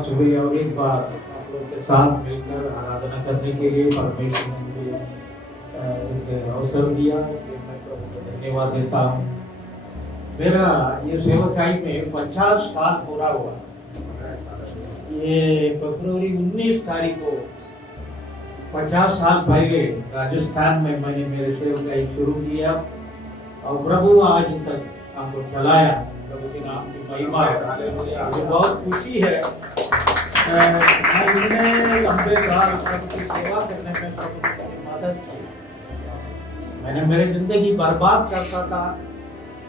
आज सुबह और एक बार आप लोगों के साथ मिलकर आराधना करने के लिए परमेश्वर ने मुझे एक अवसर दिया। मैं प्रभु को धन्यवाद देता हूँ। मेरा ये सेवकाई में 50 साल पूरा हुआ। ये फरवरी 19 तारीख को 50 साल पहले राजस्थान में मैंने मेरे सेवकाई शुरू किया और प्रभु आज तक हमको चलाया। प्रभु के नाम की महिमा है। मुझे बहुत खुशी है। मैं इतने लंबे साल प्रभु की सेवा करने में प्रभु ने मुझे मदद की। मैंने मेरी जिंदगी बर्बाद करता था,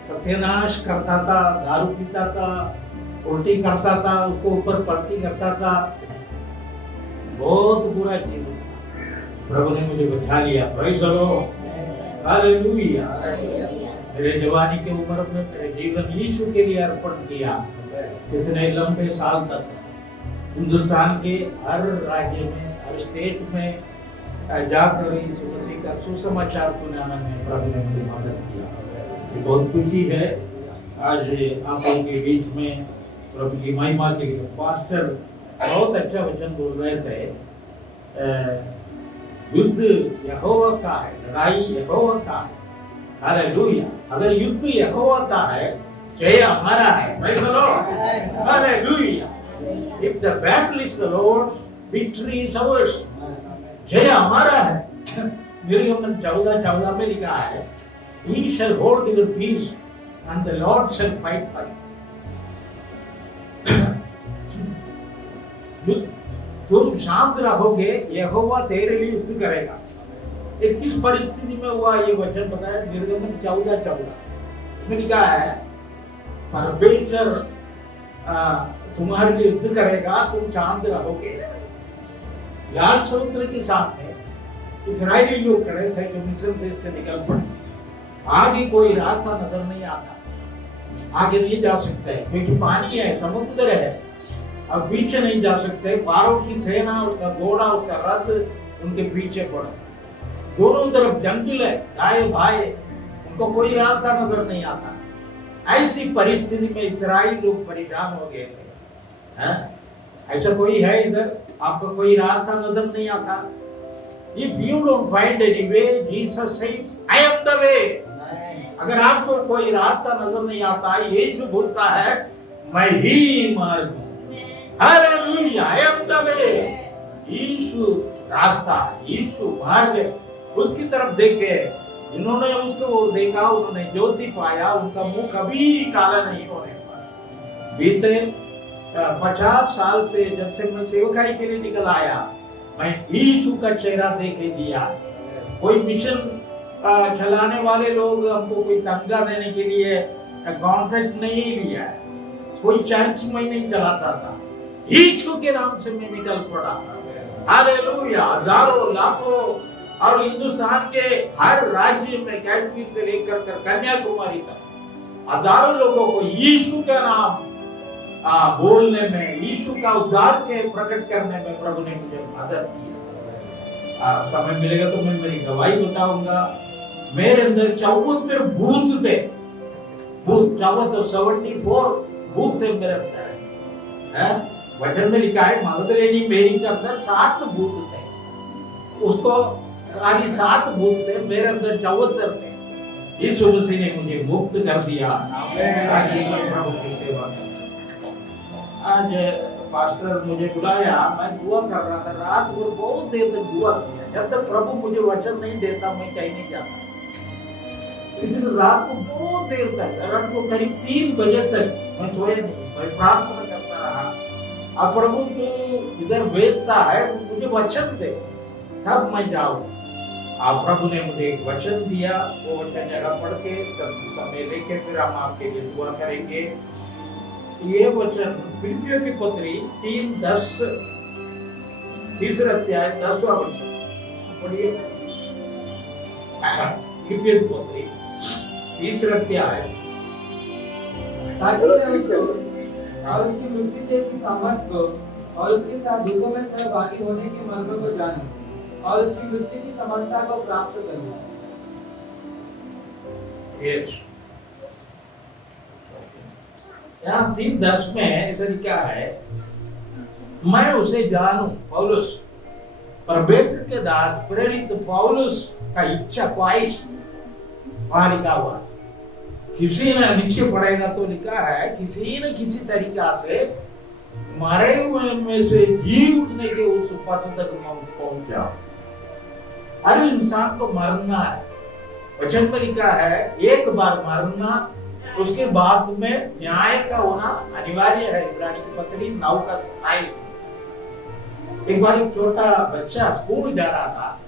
सत्यानाश करता था, दारू पीता था, उल्टी करता था, उसको ऊपर पलटी करता था, बहुत बुरा जीवन। प्रभु ने मुझे बचा लिया। Praise the Lord, hallelujah. मेरे जवानी के उम्र में मेरे जीवन यीशु के लिए अर्पण किया। इतने लंबे साल तक हिंदुस्तान के हर राज्य में, हर स्टेट में जाकर यीशु मसीह का सुसमाचार सुनाने में प्रभु ने मुझे मदद किया। ये बहुत खुशी है। आज आप लोगों के बीच में प्रभु की महिमा के लिए पास्टर बहुत अच्छा वचन बोल रहे थे। युद्ध यहोवा का है, लड़ाई यहोवा का है। हालेलुया। अगर युद्ध यहोवा का है, जय हमारा है। Praise the Lord, hallelujah. If the battle is the Lord's, victory is ours. जय हमारा है। निर्गमन 14:14 में लिखा है, He shall hold your peace and the Lord shall fight for you. तुम शांत रहोगे, यहोवा तेरे लिए युद्ध करेगा। ये किस परिस्थिति में हुआ ये वचन बताया? निर्गमन 14:14 इसमें लिखा है, परमेश्वर तुम्हारे लिए युद्ध करेगा, तुम शांत रहोगे। लाल समुद्र के सामने इस्राएली लोग खड़े थे जो मिस्र देश से निकल पड़े। आगे कोई रास्ता नजर नहीं आता, आगे नहीं जा सकते क्योंकि पानी है, समुद्र है। अब पीछे नहीं जा सकते। फारो की सेना, उसका घोड़ा, उसका रथ उनके पीछे पड़ा। दोनों तरफ जंगल है, दाएं बाएं, उनको कोई रास्ता नजर नहीं आता। ऐसी परिस्थिति में इस्राएल लोग परेशान हो गए थे। ऐसा कोई है इधर? आपको कोई रास्ता नजर नहीं आता? If you don't find any way, Jesus says, I am the way. अगर आपको कोई रास्ता नजर नहीं आता, यीशु बोलता है, मैं ही मार्ग हूँ। Hallelujah, I am the way. यीशु रास्ता, यीशु मार्ग है। उसकी तरफ देखे, जिन्होंने उसको देखा उन्होंने ज्योति पाया, उनका मुंह कभी काला नहीं होने पाया। बीते 50 साल से जब से मैं सेवकाई के लिए निकल आया, मैं यीशु का चेहरा देखे दिया। कोई मिशन चलाने वाले लोग हमको कोई तनख्वाह देने के लिए कॉन्ट्रैक्ट नहीं लिया, कोई चर्च में नहीं चलाता था। यीशु के नाम से मैं निकल पड़ा। हालेलुया। हजारों लाखों और हिंदुस्तान के हर राज्य में, कश्मीर से लेकर कन्याकुमारी तक हजारों लोगों को यीशु का नाम बोलने में, यीशु का उद्धार के प्रकट करने में प्रभु ने मुझे मदद किया। समय मिलेगा तो मैं मेरी गवाही बताऊंगा। मेरे अंदर 74 भूत थे। भूत 74 भूत थे मेरे अंदर। वचन में लिखा है, मगदलेनी मेरी के अंदर 7 भूत थे। उसको खाली 7 भूत थे, मेरे अंदर 74 थे। यीशु मसीह ने मुझे मुक्त कर दिया। प्रभु की सेवा कर। आज पास्टर मुझे बुलाया, मैं दुआ कर रहा था। रात भर बहुत देर तक दुआ किया। जब तक प्रभु मुझे वचन नहीं देता मैं कहीं नहीं जाता। इसलिए रात को बहुत देर तक, रात को करीब 3 बजे तक मैं सोया नहीं, मैं प्रार्थना करता रहा। अब प्रभु तू इधर भेजता है, मुझे वचन दे, तब मैं जाऊँ। आप प्रभु ने मुझे एक वचन दिया। वो वचन जगह पढ़ के समय लेके फिर हम आपके लिए दुआ करेंगे। ये वचन फिलिप्पियों की पत्री 3:10, तीसरा अध्याय 10वां वचन पढ़िए। फिलिप्पियों की पत्री 3 अध्याय, ताकि मैं उसको और उसकी मृत्यु से की सामर्थ को और उसके साथ दुखों में सहभागी होने के मर्म को जानूं और उसकी मृत्यु की समर्थता को प्राप्त करूं। yes. यहाँ 3:10 में ऐसा क्या है? मैं उसे जानूं। पौलुस परमेश्वर के दास प्रेरित पौलुस का इच्छा ख्वाहिश वहां लिखा हुआ। किसी ने नीचे पढ़ेगा तो लिखा है किसी न किसी तरीका से मरे हुए में से जी उठने के उस पथ तक पहुंच जाओ। हर इंसान को मरना है। वचन में लिखा है एक बार मरना, उसके बाद में न्याय का होना अनिवार्य है। इब्रानी की पत्री 9 का 27। एक बार एक छोटा बच्चा स्कूल जा रहा था।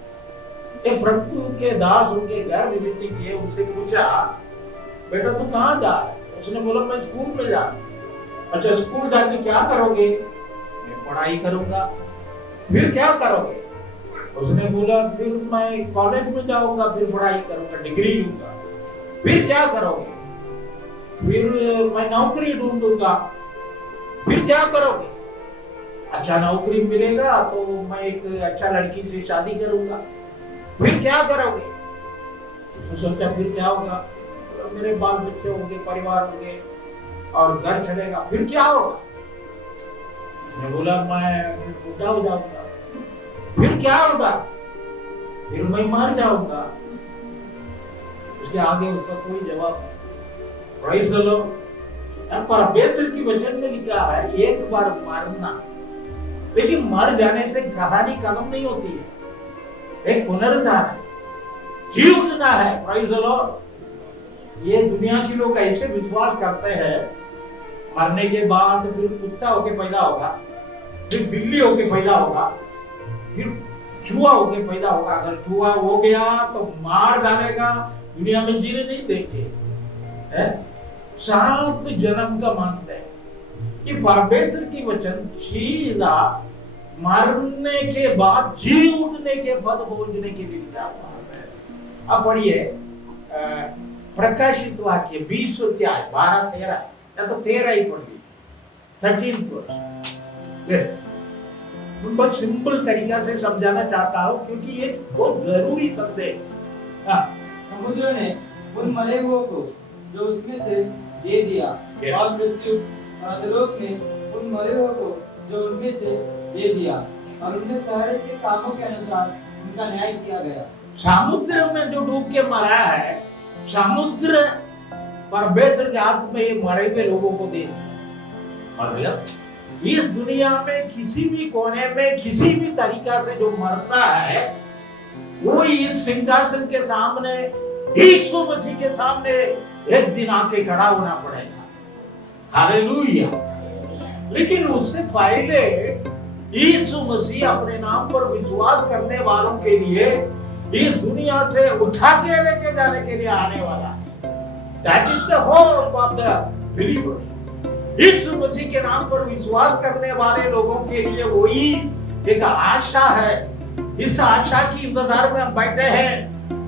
एक प्रभु के दास उनके घर विजिट किए, उनसे पूछा बेटा तू कहाँ जा रहा है? उसने बोला मैं स्कूल में जा रहा हूं। अच्छा स्कूल जाके क्या करोगे? मैं पढ़ाई करूंगा। फिर क्या करोगे? उसने बोला फिर मैं कॉलेज में जाऊंगा, फिर पढ़ाई करूंगा, डिग्री लूंगा। फिर क्या करोगे? फिर मैं नौकरी ढूंढूंगा। फिर क्या करोगे? अच्छा नौकरी मिलेगा तो मैं एक अच्छा लड़की से शादी करूंगा। फिर क्या करोगे? तो सोचा फिर क्या होगा? मेरे बाल बच्चे होंगे, परिवार होंगे और घर चलेगा। फिर क्या होगा? मैं बोला मैं बूढ़ा हो जाऊंगा। फिर क्या होगा? फिर मैं मर जाऊंगा। उसके आगे उसका कोई जवाब नहीं। Praise the Lord. परमेश्वर की वचन में लिखा है एक बार मरना, लेकिन मर जाने से कहानी खत्म नहीं होती है। एक पुनरुत्थान है, जी उठना है। Praise the Lord. ये दुनिया के लोग ऐसे विश्वास करते हैं मरने के बाद फिर कुत्ता होके पैदा होगा, फिर बिल्ली होके पैदा होगा, फिर चूहा होके पैदा होगा। अगर चूहा हो गया तो मार डालेगा, दुनिया में जीने नहीं देंगे। 7 जन्म का मानते हैं। ये परमेश्वर की वचन सीधा मरने के बाद जी उठने के पद पहुंचने के लिए लिखा हुआ है। अब पढ़िए प्रकाशित वाक्य 20 अध्याय 12-13 या तो 13 ही पढ़िए 13 बहुत सिंपल तरीका से समझाना चाहता हूँ क्योंकि ये बहुत जरूरी शब्द है। समुद्र ने उन मरे हुओं को जो उसमें थे दे दिया और मृत्यु और अधोलोक ने उन मरे हुओं को जो उनमें थे दे दिया और उनमें सारे के कामों के अनुसार उनका न्याय किया गया। समुद्र में जो डूब के मरा है, समुद्र परमेश्वर के हाथ में ये मरे हुए लोगों को दे। मतलब इस दुनिया में किसी भी कोने में किसी भी तरीका से जो मरता है वो इस सिंहासन के सामने यीशु मसीह के सामने एक दिन आके खड़ा होना पड़ेगा। हालेलुया। लेकिन उससे पहले यीशु मसीह अपने नाम पर विश्वास करने वालों के लिए इस दुनिया से उठा के लेके जाने के लिए आने वाला है। That is the hope of the believer. यीशु मसीह के नाम पर विश्वास करने वाले लोगों के लिए वही एक आशा है। इस आशा की इंतजार में हम बैठे हैं।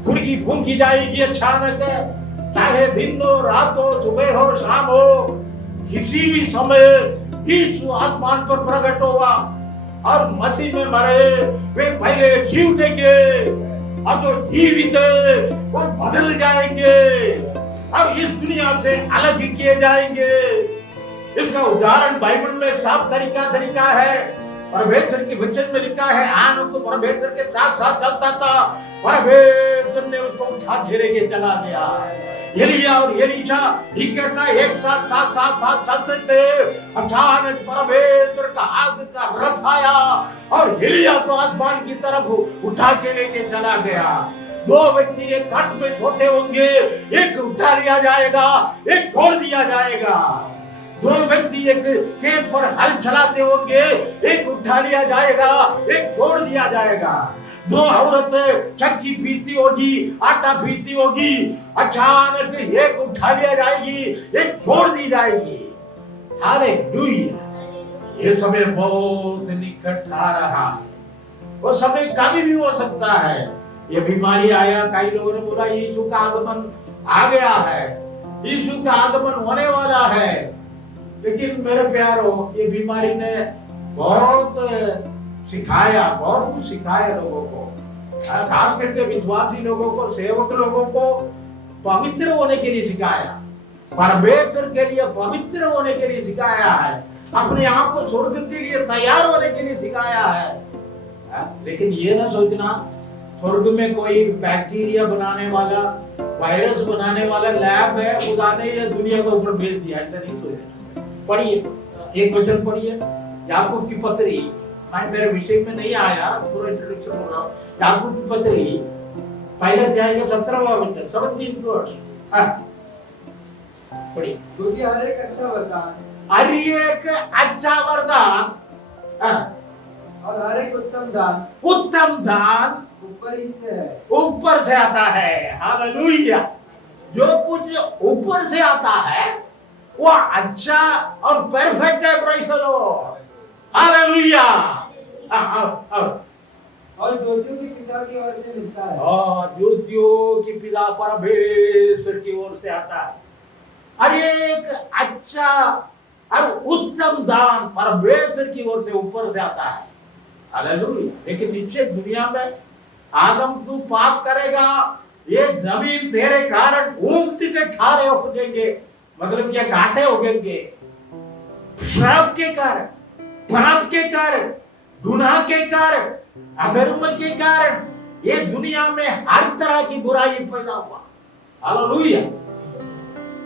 थोड़ी फूंकी जाएगी अचानक, चाहे दिन हो, रात हो, सुबह हो, शाम हो, किसी भी समय यीशु आसमान पर प्रकट होगा और मसीह में मरे वे पहले जी उठेंगे और जो जीवित वो बदल जाएंगे और इस दुनिया से अलग किए जाएंगे। इसका उदाहरण बाइबल में साफ तरीका से लिखा है। परमेश्वर के वचन में लिखा है आनोक तो परमेश्वर के साथ साथ चलता था, परमेश्वर ने उसको उठा के लेके चला गया। एलिया और एलीशा इकट्ठा एक साथ साथ चलते थे। अचानक परमेश्वर का आग का रथ आया और एलिया को आसमान की तरफ उठा के लेके चला गया। 2 व्यक्ति एक खट में सोते होंगे, एक उठा लिया जाएगा, एक छोड़ दिया जाएगा। 2 व्यक्ति एक खेत पर हल चलाते होंगे, एक उठा लिया जाएगा, एक छोड़ दिया जाएगा। 2 औरतें चक्की पीसती होगी, आटा पीसती होगी, अचानक एक उठा लिया जाएगी, एक छोड़ दी जाएगी। हालेलुया। ये समय बहुत निकट आ रहा, वो समय कभी भी हो सकता है। ये बीमारी आया, कई लोगों ने बोला यीशु का आगमन आ गया है, यीशु का आगमन होने वाला है। लेकिन मेरे प्यारो, ये बीमारी ने बहुत सिखाया, बहुत कुछ सिखाया लोगों को, खास करके विश्वासी लोगों को, सेवक लोगों को पवित्र होने के लिए सिखाया, परमेश्वर के लिए पवित्र होने के लिए सिखाया है। अपने आप को स्वर्ग के लिए तैयार होने के लिए सिखाया है। लेकिन ये ना सोचना स्वर्ग में कोई बैक्टीरिया बनाने वाला, वायरस बनाने वाला लैब है, खुदा ने ये दुनिया के ऊपर भेज दिया, ऐसा नहीं सोचना। पढ़िए, एक वचन पढ़िए, याकूब की पत्री। मैं मेरे विषय में नहीं आया, पूरा इंट्रोडक्शन बोल रहा हूँ। याकूब की पत्री पहले अध्याय का 17वां वचन, 17 वर्ष। पढ़िए। क्योंकि हर एक अच्छा वरदान और हर एक उत्तम दान ऊपर से आता है। हालेलुया। जो कुछ ऊपर से आता है वो अच्छा और परफेक्ट है। Praise the Lord. हालेलुया। और ज्योतियों के पिता की ओर से मिलता है। ज्योतियों की पिता परमेश्वर की ओर से आता है। और एक अच्छा और उत्तम दान परमेश्वर की ओर से ऊपर से आता है। हालेलुया। लेकिन नीचे दुनिया में आदम तू पाप करेगा, ये जमीन तेरे कारण ऊंटती के ठारे हो जाएंगे। मतलब क्या, घाटे हो जाएंगे। श्राप के कारण, पाप के कारण, गुनाह के कारण, अधर्म के कारण ये दुनिया में हर तरह की बुराई पैदा हुआ। हालेलुया।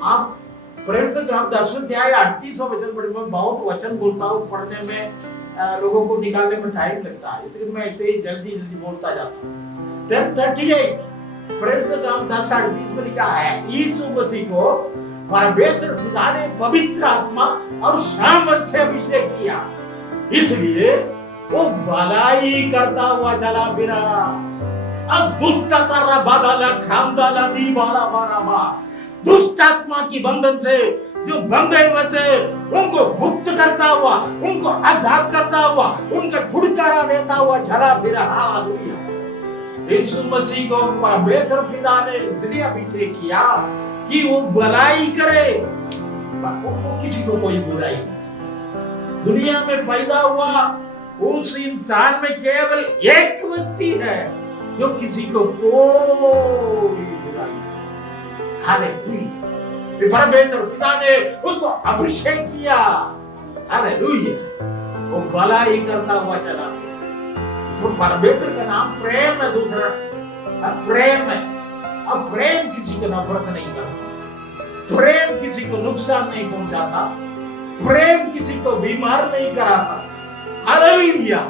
आप प्रेरित हम 10 अध्याय 38 वचन पढ़े। मैं बहुत वचन बोलता हूँ, पढ़ने में लोगों को निकालने में टाइम लगता है, इसलिए मैं ऐसे ही जल्दी जल्दी बोलता जाता हूँ। 38 प्रेरित काम 10:38 में लिखा है, यीशु मसीह को परमेश्वर पिता ने पवित्र आत्मा और सामर्थ से अभिषेक किया, इसलिए वो भलाई करता हुआ चला फिरा। अब दुष्टता बदला खामदाला दी बाला बाराबा, दुष्ट आत्मा की बंधन से जो बंधे हुए थे उनको मुक्त करता हुआ, उनको आजाद करता हुआ, उनका छुटकारा देता हुआ चला फिरा। हालेलुया। यीशु मसीह को परमेश्वर पिता ने इसलिए अभिषेक किया कि वो भलाई करे, वो किसी को कोई बुराई नहीं। दुनिया में पैदा हुआ उस इंसान में केवल एक व्यक्ति है जो किसी को कोई बुराई नहीं। हालेलुया। परमेश्वर पिता ने उसको अभिषेक किया। हालेलुया। वो भलाई करता हुआ चला। तो परमेश्वर का नाम प्रेम है। दूसरा प्रेम है। अब प्रेम किसी को नफरत नहीं करता, प्रेम किसी को नुकसान नहीं पहुंचाता, प्रेम किसी को बीमार नहीं कराता। हालेलुया।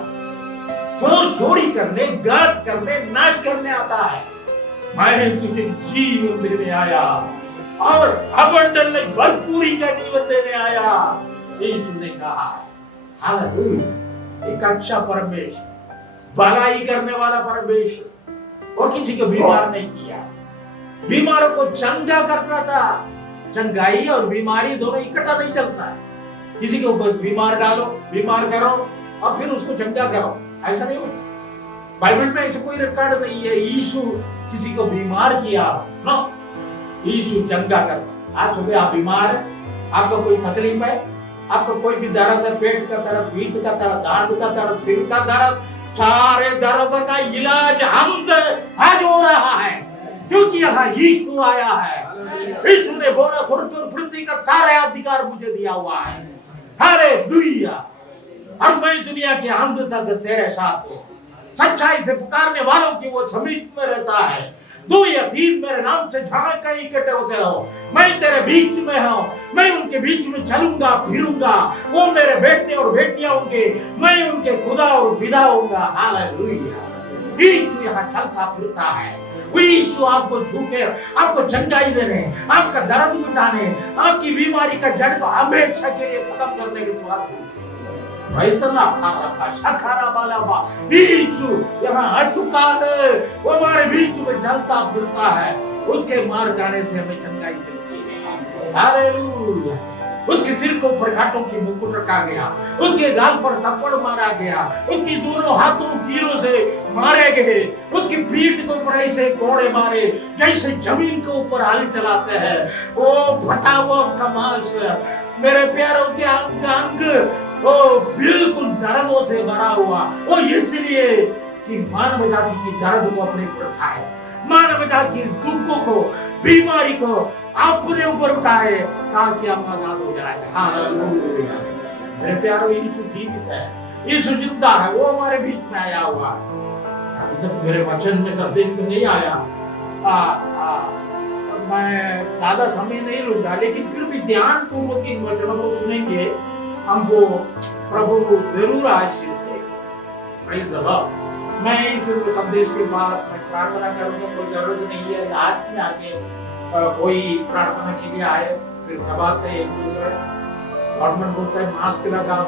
चोरी करने, घात करने, नाश करने आता है। मैं तुझे जीवन देने आया और अबंडन में भरपूरी का जीवन देने आया, यीशु ने कहा। हालेलुया। एक अच्छा परमेश्वर, भलाई करने वाला परमेश्वर, वो किसी को बीमार नहीं किया, बीमारों को चंगा करता था। चंगाई और बीमारी दोनों इकट्ठा नहीं चलता है। किसी के ऊपर बीमार डालो, बीमार करो और फिर उसको चंगा करो, ऐसा नहीं होता। बाइबल में ऐसा कोई रिकॉर्ड नहीं है यीशु किसी को बीमार किया। नो, यीशु चंगा करता। आज सुबह आप बीमार है, आपको कोई तकलीफ है, आपको कोई भी दर्द है, पेट का दर्द, पीठ का दर्द, दांत का दर्द, सिर का दर्द, सारे दर्द का इलाज हम आज हो रहा है, क्योंकि यहाँ यीशु आया है। यीशु ने बोला स्वर्ग और पृथ्वी का सारा अधिकार मुझे दिया हुआ है। हालेलुया। और मैं दुनिया के अंत तक तेरे साथ हूँ। सच्चाई से पुकारने वालों की वो समीप में रहता है। 2 या 3 मेरे नाम से जहां कहीं इकट्ठे होते हो, मैं तेरे बीच में हूँ। मैं उनके बीच में चलूंगा फिरूंगा। वो मेरे बेटे और बेटियां होंगे, मैं उनके खुदा और पिता होऊंगा। हालेलुया। यीशु यहाँ चलता फिरता है। यीशु आपको छूके, आपको चंगाई देने, आपका दर्द मिटाने, आपकी बीमारी का जड़ को हमेशा के लिए खत्म करने के स्वाद यीशु यहाँ आ चुका है। वो हमारे बीच में चलता फिरता है। उसके मार खाने से हमें चंगाई मिलती है। हालेलुया। उसके सिर को प्रकाटों की मुकुट रखा गया, उसके गाल पर थप्पड़ मारा गया, उसकी दोनों हाथों कीलों से मारे गए, उसकी पीठ के ऊपर ऐसे कोड़े मारे जैसे जमीन के ऊपर हल चलाते हैं। वो फटा हुआ उसका मांस, मेरे प्यारों के अंग अंग वो बिल्कुल दर्दों से भरा हुआ। वो इसलिए कि मानव जाति की दर्द को अपने ऊपर उठाए, मानव जाति की दुखों को, बीमारी को अपने ऊपर उठाए ताकि हम आजाद हो जाए। हालेलुया। मेरे प्यारो, यीशु जीवित है, यीशु जिंदा है, वो हमारे बीच में आया हुआ है। अभी तक मेरे वचन में संदेश में नहीं आया, मैं ज्यादा समय नहीं लूंगा, लेकिन फिर भी ध्यान पूर्वक इन वचनों को सुनेंगे, हमको प्रभु जरूर आशीष देगा। Praise the Lord. मैं इस संदेश के बाद मैं प्रार्थना करूंगा, कोई जरूरत नहीं है आज में आके कोई प्रार्थना के लिए आए, फिर दबाते एक दूसरे। गवर्नमेंट बोलता है मास्क लगाओ,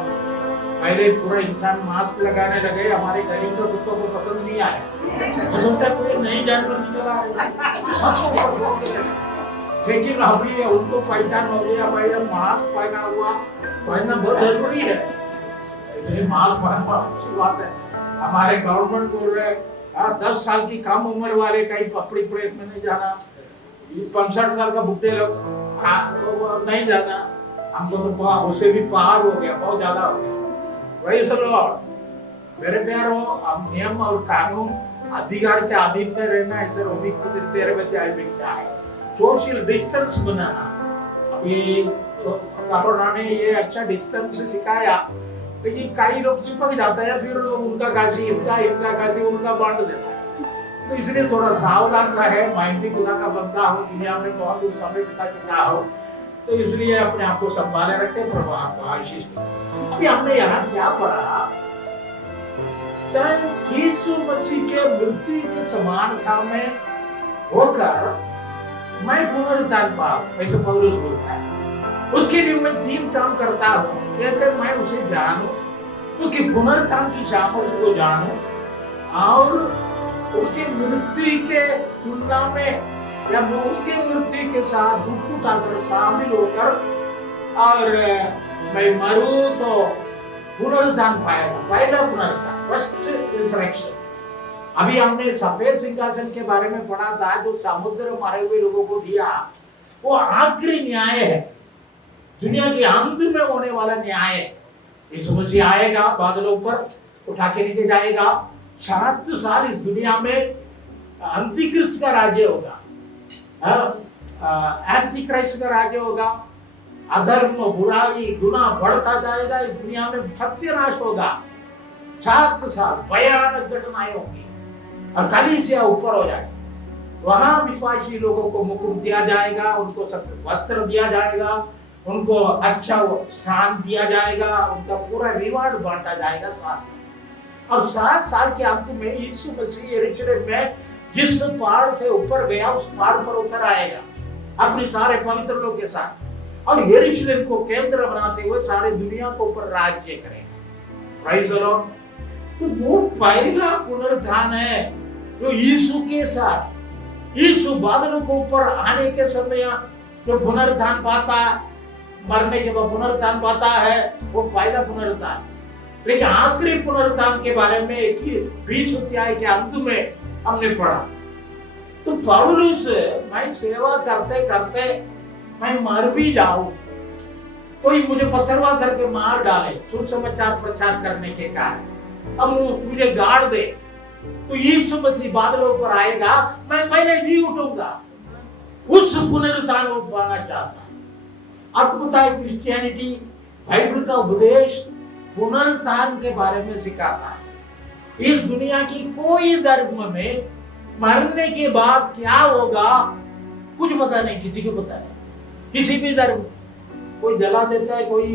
पहले पूरा इंसान मास्क लगाने लगे, हमारे गरीब के कुत्तों को पसंद नहीं आया, सोचा कोई नई जानवर निकल आ रहे, लेकिन अभी उनको पहचान हो गया भाई मास्क पहनना बहुत जरूरी है, इसलिए मास्क पहनना अच्छी बात है। हमारे गवर्नमेंट बोल रहे हैं 10 साल की कम उम्र वाले कहीं पपड़ी प्रेस में नहीं जाना, 65 साल का बुढ़े लोग नहीं जाना, हमको तो उससे भी पार हो गया, बहुत ज्यादा हो गया। वही सुनो मेरे प्यारो, हम नियम और कानून अधिकार के अधीन में रहना है, सर अभी कुछ 13 बजे आई में क्या है, सोशल डिस्टेंस बनाना। अभी कोरोना ने ये अच्छा डिस्टेंस सिखाया, लेकिन कई लोग चिपक जाते हैं, फिर उनका काशी इनका काशी उनका बांट देता है। तो इसलिए थोड़ा सावधान रहे, माइंड भी खुदा का बंदा हो, दुनिया में बहुत समय बिता चुका हो, तो इसलिए अपने आप को संभाले रखे, प्रभु आपको आशीष दे। अभी हमने यहाँ क्या पढ़ा, यीशु मसीह के मृत्यु के समानता में होकर मैं पुनरुत्थान पाऊं, ऐसे पौलुस बोलता है। उसके लिए मैं 3 काम करता हूँ, कहकर मैं उसे जानूं, उसके पुनरुत्थान की सामर्थ्य को जानूं, और उसके मृत्यु के तुलना में या उसके मृत्यु के साथ दुख उठाकर शामिल होकर, और मैं मरूं तो पुनरुत्थान पाएगा, पहला पुनरुत्थान, फर्स्ट रिजरेक्शन। अभी हमने सफेद सिंहासन के बारे में पढ़ा था, जो समुद्र मारे हुए लोगों को दिया, वो आखिरी न्याय है, दुनिया के अंत में होने वाला न्याय है। यीशु मसीह आएगा, बादलों पर उठा के लेके जाएगा, 7 साल इस दुनिया में अंतिक्रिस्ट का राज्य होगा, एंटीक्राइस्ट का राज्य होगा, अधर्म बुराई गुनाह बढ़ता जाएगा, इस दुनिया में सत्यानाश होगा, 7 साल भयानक घटनाएं होंगी, और कलीसिया ऊपर हो जाएगा। वहां विश्वासी लोगों को मुकुट दिया जाएगा, उनको वस्त्र दिया जाएगा, उनको अच्छा स्थान दिया जाएगा, उनका पूरा रिवार्ड बांटा जाएगा 7 साल। और 7 साल के अंत में यीशु मसीह यरूशलेम में जिस पहाड़ से ऊपर गया, उस पहाड़ पर उतर आएगा अपने सारे पवित्र लोगों के साथ, और यरूशलेम को केंद्र बनाते हुए सारे दुनिया को ऊपर राज्य करेगा। Praise the Lord. तो वो पहला पुनरुत्थान है जो यीशु के साथ, यीशु बादलों को ऊपर आने के समय जो पुनरुत्थान पाता है, मरने के बाद पुनरुत्थान पाता है, वो पहला पुनरुत्थान। लेकिन आखिरी पुनरुत्थान के बारे में 20 अध्याय के अंत में हमने पढ़ा। तो पौलुस, मैं सेवा करते करते मैं मर भी जाऊं, कोई मुझे पत्थरवा करके मार डाले सुसमाचार प्रचार करने के कारण, अब मुझे गाड़ दे, तो यीशु मसीह बादलों पर आएगा, मैं पहले जी उठूंगा, उस पुनरुत्थान को पाना चाहता। अद्भुत है क्रिश्चियनिटी, बाइबल का उपदेश पुनरुत्थान के बारे में सिखाता है। इस दुनिया की कोई धर्म में मरने के बाद क्या होगा कुछ पता नहीं, किसी को पता नहीं। किसी भी धर्म, कोई जला देता है, कोई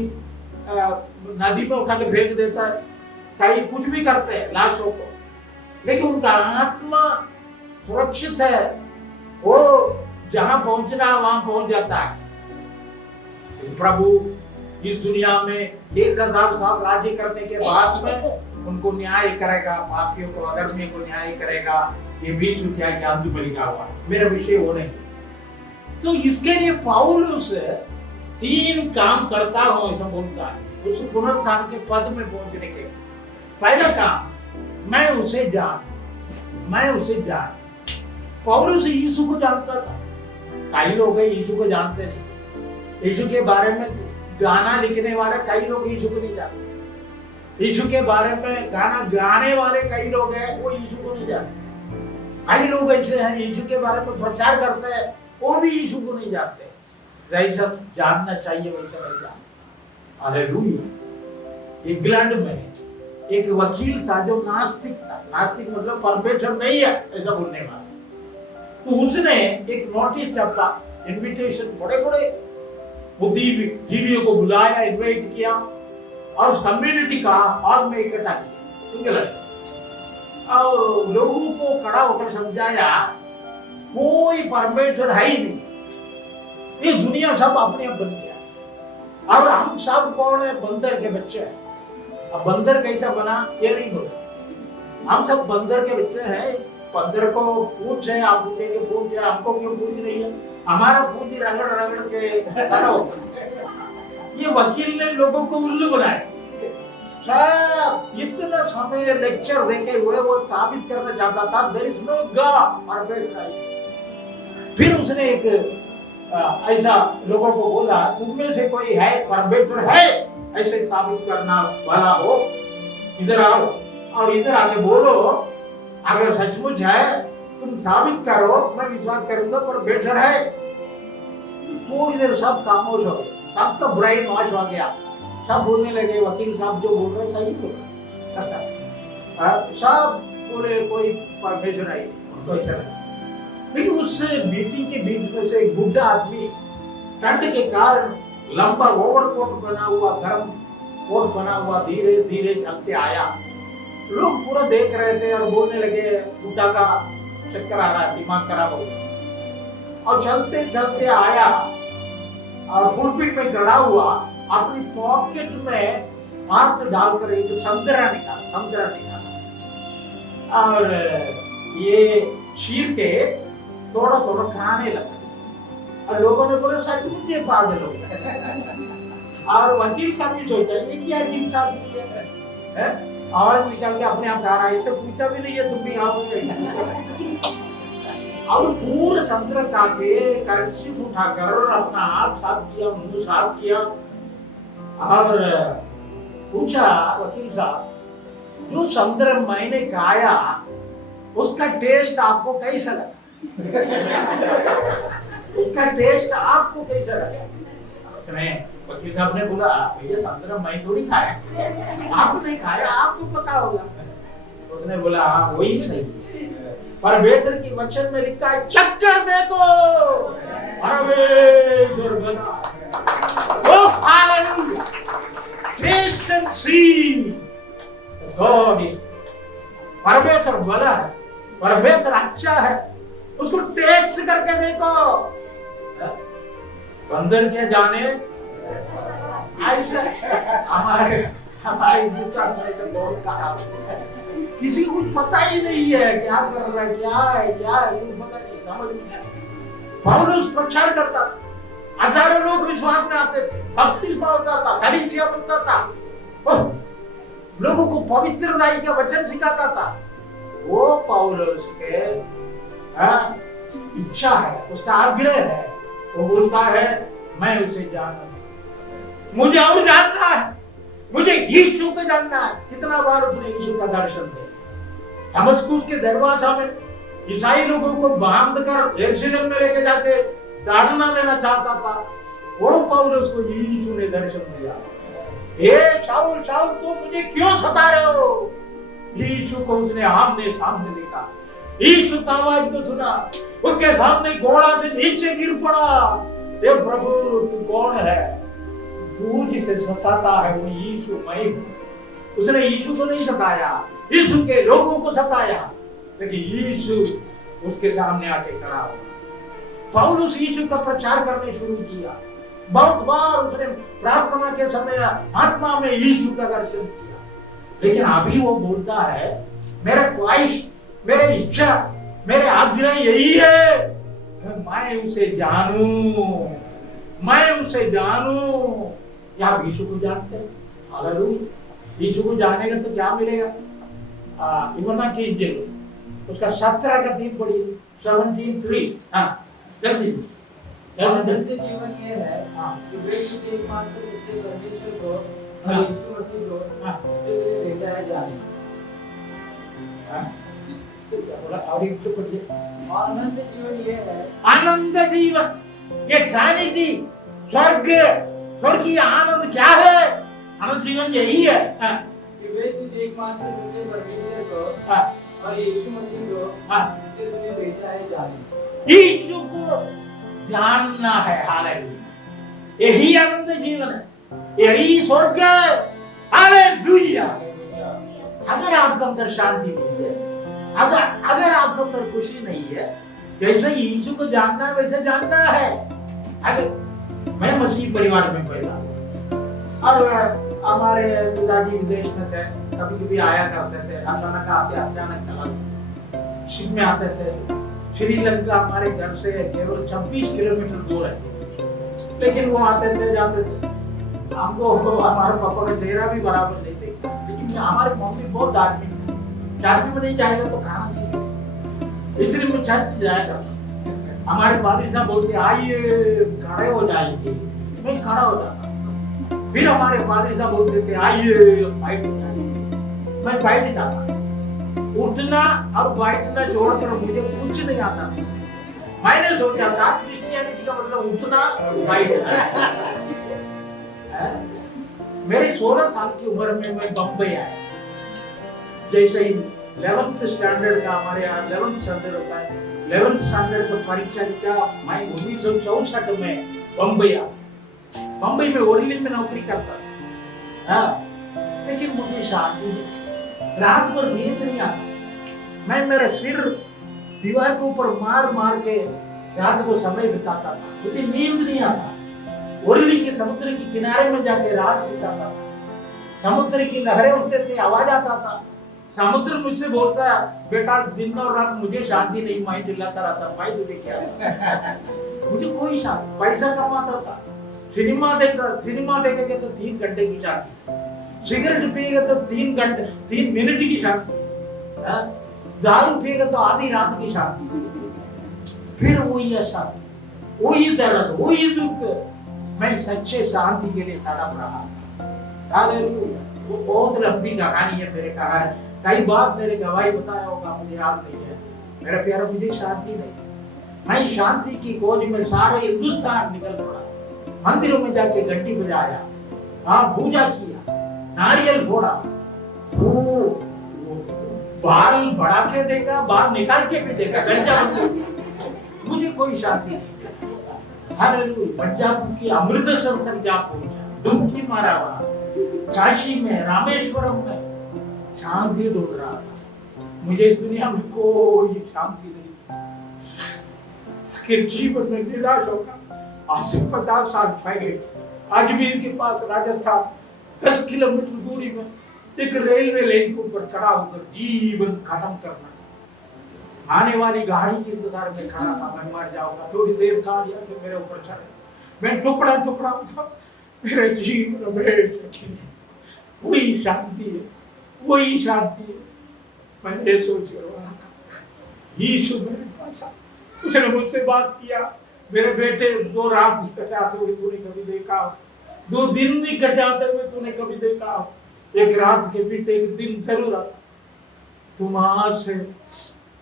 नदी में उठा के फेंक देता है, कहीं कुछ भी करते हैं लाशों को, लेकिन उनका आत्मा सुरक्षित है, वो जहां पहुंचना है वहां पहुंच जाता है। प्रभु इस दुनिया में 1000 साल राज्य करने के बाद में उनको न्याय करेगा, पापियों को अधर्मी को न्याय करेगा। ये 20 अध्याय के अंत में लिखा हुआ है, मेरा विषय वो नहीं। तो इसके लिए पौलुस 3 काम करता हूं ऐसा बोलता है उस पुनरुत्थान के पद में पहुंचने के। पहला काम, मैं उसे जान। पौलुस यीशु को जानता था, कई लोग यीशु को जानते नहीं। यीशु के बारे में गाना लिखने वाले कई लोग यीशु को नहीं जानते, यीशु के बारे में गाना गाने वाले कई लोग हैं, वो यीशु को नहीं जानते। कई लोग ऐसे हैं यीशु के बारे में प्रचार करते हैं, वो भी यीशु को नहीं जानते। जैसा जानना चाहिए वैसा नहीं जानते। हालेलुया। इंग्लैंड में एक वकील था जो नास्तिक था। नास्तिक मतलब परमेश्वर नहीं है ऐसा बोलने वाला। तो उसने एक नोटिस छापा, इनविटेशन, बड़े बड़े बुद्धिजीवियों को बुलाया, इनवाइट किया और उस कम्युनिटी का हॉल में इकट्ठा किया इंग्लैंड, और लोगों को खड़ा होकर समझाया कोई परमेश्वर है ही नहीं, ये दुनिया सब अपने आप बन गया और हम सब कौन है? बंदर के बच्चे हैं। अब बंदर कैसा बना ये नहीं बोला, हम सब बंदर के बच्चे हैं। बंदर को पूछ है, आप पूछेंगे पूछ है, हमको क्यों पूछ नहीं है? हमारा पूंजी रगड़ रगड़ के सारा हो गया। ये वकील ने लोगों को उल्लू बनाया। सब इतना समय लेक्चर देके हुए वो साबित करना चाहता था देयर इज नो गॉड परमेश्वर। फिर उसने एक ऐसा लोगों को बोला, तुम में से कोई है परमेश्वर है ऐसे साबित करना वाला हो, इधर आओ और इधर आके बोलो, अगर सचमुच है तुम साबित करो, मैं विश्वास करूंगा परमेश्वर है। थोड़ी देर सब खामोश हो गए, सबका ब्रेन वॉश हो गया, सब बोलने लगे वकील साहब जो बोल रहे सही बोल रहे, सब बोले कोई परमेश्वर है कोई ऐसा नहीं। लेकिन उस मीटिंग के बीच में से एक बुढ़ा आदमी ठंड के कारण लंबा ओवरकोट बना हुआ, गर्म कोट बना हुआ, धीरे धीरे चलते आया। लोग पूरा देख रहे थे और बोलने लगे बुढ़ा का चक्कर आ रहा है, दिमाग खराब हो गया। और चलते चलते आया और पुलपिट में खड़ा हुआ, अपनी पॉकेट में हाथ डालकर एक संतरा निकाला और ये चीर के थोड़ा थोड़ा खाने लगा। और लोगों ने बोला सचमुच ये पागल हो गया। और वकील साहब भी सोचा ये क्या अजीब आदमी है, और निकल के अपने आप खा रहा है, इससे पूछा भी नहीं है तुम भी आओगे। और पूरा संतरा खा के कर्चिफ उठाकर अपना हाथ साफ किया, मुंह साफ किया और पूछा वकील साहब, जो संतरा मैंने खाया उसका टेस्ट आपको कैसा लगा? उसका टेस्ट आपको कैसा लगा? उसने वकील साहब ने बोला भैया संतरा मैं थोड़ी खाया, आपने खाया आपको पता होगा। उसने बोला हाँ वही सही, पर बेहतर की वचन में लिखा है चक्कर देखो परमेश्वर बना। Oh hallelujah, taste and see god is. परमेश्वर भला है, परमेश्वर अच्छा है, उसको टेस्ट करके देखो। बंदर क्या जाने ऐसा हमारे हिंदुस्तान में तो बहुत कहा, किसी को कुछ पता ही नहीं है क्या कर रहा है, क्या है पता नहीं, समझ नहीं। पौलुस प्रचार करता, हजारों लोग विश्वास में आते थे, बपतिस्मा होता था, कलीसिया बनता था, लोगों को पवित्रताई का वचन सिखाता था। वो पौलुस के इच्छा है, उसका आग्रह है, वो बोलता है मैं उसे जानना, मुझे और जानना है, मुझे यीशु को जानना है। कितना बार उसने यीशु का दर्शन दिया। दमस्कुस के दरवाजा में ईसाई लोगों को बांध कर यरूशलेम में लेके जाके ताड़ना देना चाहता था, वो पौलुस को यीशु ने दर्शन दिया। हे शाऊल शाऊल तुम मुझे क्यों सता रहे हो? यीशु को उसने आमने सामने देखा, यीशु का आवाज को सुना, उसके सामने घोड़ा से नीचे गिर पड़ा। हे प्रभु तू कौन है? तू जिसे सताता है वो यीशु मैं हूं। उसने यीशु को नहीं सताया, यीशु के लोगों को सताया, लेकिन यीशु उसके सामने आके खड़ा हुआ। पौलुस यीशु का प्रचार करने शुरू किया। बहुत बार उसने प्रार्थना के समय आत्मा में यीशु का दर्शन किया, लेकिन अभी वो बोलता है मेरा ख्वाहिश, मेरी इच्छा, मेरे आग्रह यही है मैं उसे जानूं, मैं उसे जानूं। या आप यीशु को जानते हैं? हालेलुया। यीशु को जानेगा तो क्या मिलेगा? यूहन्ना की इंजील उसका 17 का 3 पढ़िए, 17:3। हाँ जल्दी अनंत जीवन ये है कि वे उसके एकमात्र इसलिए परमेश्वर को और यीशु मसीह को सिर्फ भेजा है जाने। और एक तो पढ़िए, अनंत जीवन ये है, आनंद जीवन, ये एटर्निटी, स्वर्ग, स्वर्गीय आनंद क्या है? अनंत जीवन यही है। कि वे तुझे एकमात्र सच्चे परमेश्वर को हाँ, और यीशु मसीह को हाँ, जिसे तूने भेजा है जाने। यीशु को जानना है। हालेलुया, यही अनंत जीवन है, यही स्वर्ग है। हालेलुया। अगर आपके अंदर शांति नहीं है, अगर आपके अंदर खुशी नहीं है, जैसे यीशु को जानना है वैसे जानना है। अगर मैं मसीह परिवार में पैदा हुआ और हमारे पिताजी विदेश में थे, कभी कभी आया करते थे, अचानक आते अचानक चला गए। शिप में आते थे। श्रीलंका हमारे घर से केवल 26 किलोमीटर दूर है, लेकिन वो आते थे जाते थे। हमको हमारे पापा का चेहरा भी बराबर नहीं देखता, लेकिन हमारे मम्मी बहुत धार्मिक थी। चर्च में नहीं जाएगा तो खाना नहीं खाएगा, इसलिए मैं चर्च जाया करता। हमारे पादरी साहब बोलते आइए खड़े हो जाएंगे, मैं खड़ा हो जाता। फिर हमारे पादरी साहब बोलते थे आइए बैठ जाएंगे, मैं बैठ जाता। उठना और बैठना छोड़कर मुझे कुछ नहीं आता। मैंने सोचा था क्रिश्चियनिटी का मतलब उठना बैठना। मेरी 16 साल की उम्र में मैं बम्बई आया। जैसे ही 11th स्टैंडर्ड का हमारे यहाँ 11th स्टैंडर्ड होता है, 11th स्टैंडर्ड का परीक्षा लिखा। मैं 1964 में बम्बई आया। बम्बई में ओरिजिन में नौकरी करता था, लेकिन मुझे शांति नहीं, रात भर नींद नहीं आती। मैं मेरा सिर दीवार के ऊपर मार मार के रात को समय बिताता था, मुझे नींद नहीं आता। ओरली के समुद्र के किनारे में जाके रात बिताता था। समुद्र की लहरें उठते थे, आवाज आता था। समुद्र मुझसे बोलता बेटा दिन और रात मुझे शांति नहीं, मैं चिल्लाता रहता, भाई तुझे क्या मुझे कोई शांति। पैसा कमाता था, सिनेमा देखेगा तो 3 घंटे की शांति, सिगरेट पिएगा तो 3 मिनट की शांति, दारू पिएगा तो आधी रात की शांति। फिर वही अशांति, वही दर्द, वही दुख। मैं सच्चे शांति के लिए तड़प रहा था। हालेलुया। वो बहुत लंबी कहानी है, मेरे कहा है कई बार मेरे गवाही बताया होगा, मुझे याद नहीं है। मेरा प्यारा, मुझे शांति नहीं। मैं शांति की खोज में सारे हिंदुस्तान निकल पड़ा। मंदिरों में जाके घंटी बजाया, पूजा किया, नारियल फोड़ा, वो बाल बढ़ा के देखा, बाल निकाल के भी देखा, गंजा। मुझे कोई शांति नहीं। हालेलुया। पंजाब की अमृतसर तक जा पहुंचा, डुबकी मारा वहां, काशी में, रामेश्वरम में शांति ढूंढ रहा था। मुझे इस दुनिया में कोई शांति नहीं। आखिर जीवन में निराश होकर आज से 50 साल पहले अजमेर के पास राजस्थान 10 किलोमीटर दूरी में एक रेलवे लाइन के ऊपर खड़ा होकर जीवन खत्म करना, आने वाली गाड़ी के इंतजार में खड़ा था। मैं मर जाऊंगा, थोड़ी देर गाड़ी आके मेरे ऊपर चढ़े, मैं टुकड़ा टुकड़ा उठा, मेरे जीवन में वही शांति है, वही शांति है। मैंने सोच रहा था यीशु मेरे पास, उसने मुझसे बात किया, मेरे बेटे 2 रात कटाते हुए तूने कभी देखा, 2 दिन भी कटाते हुए तूने कभी देखा, एक रात के बीते एक दिन जरूर आता। तुम आज से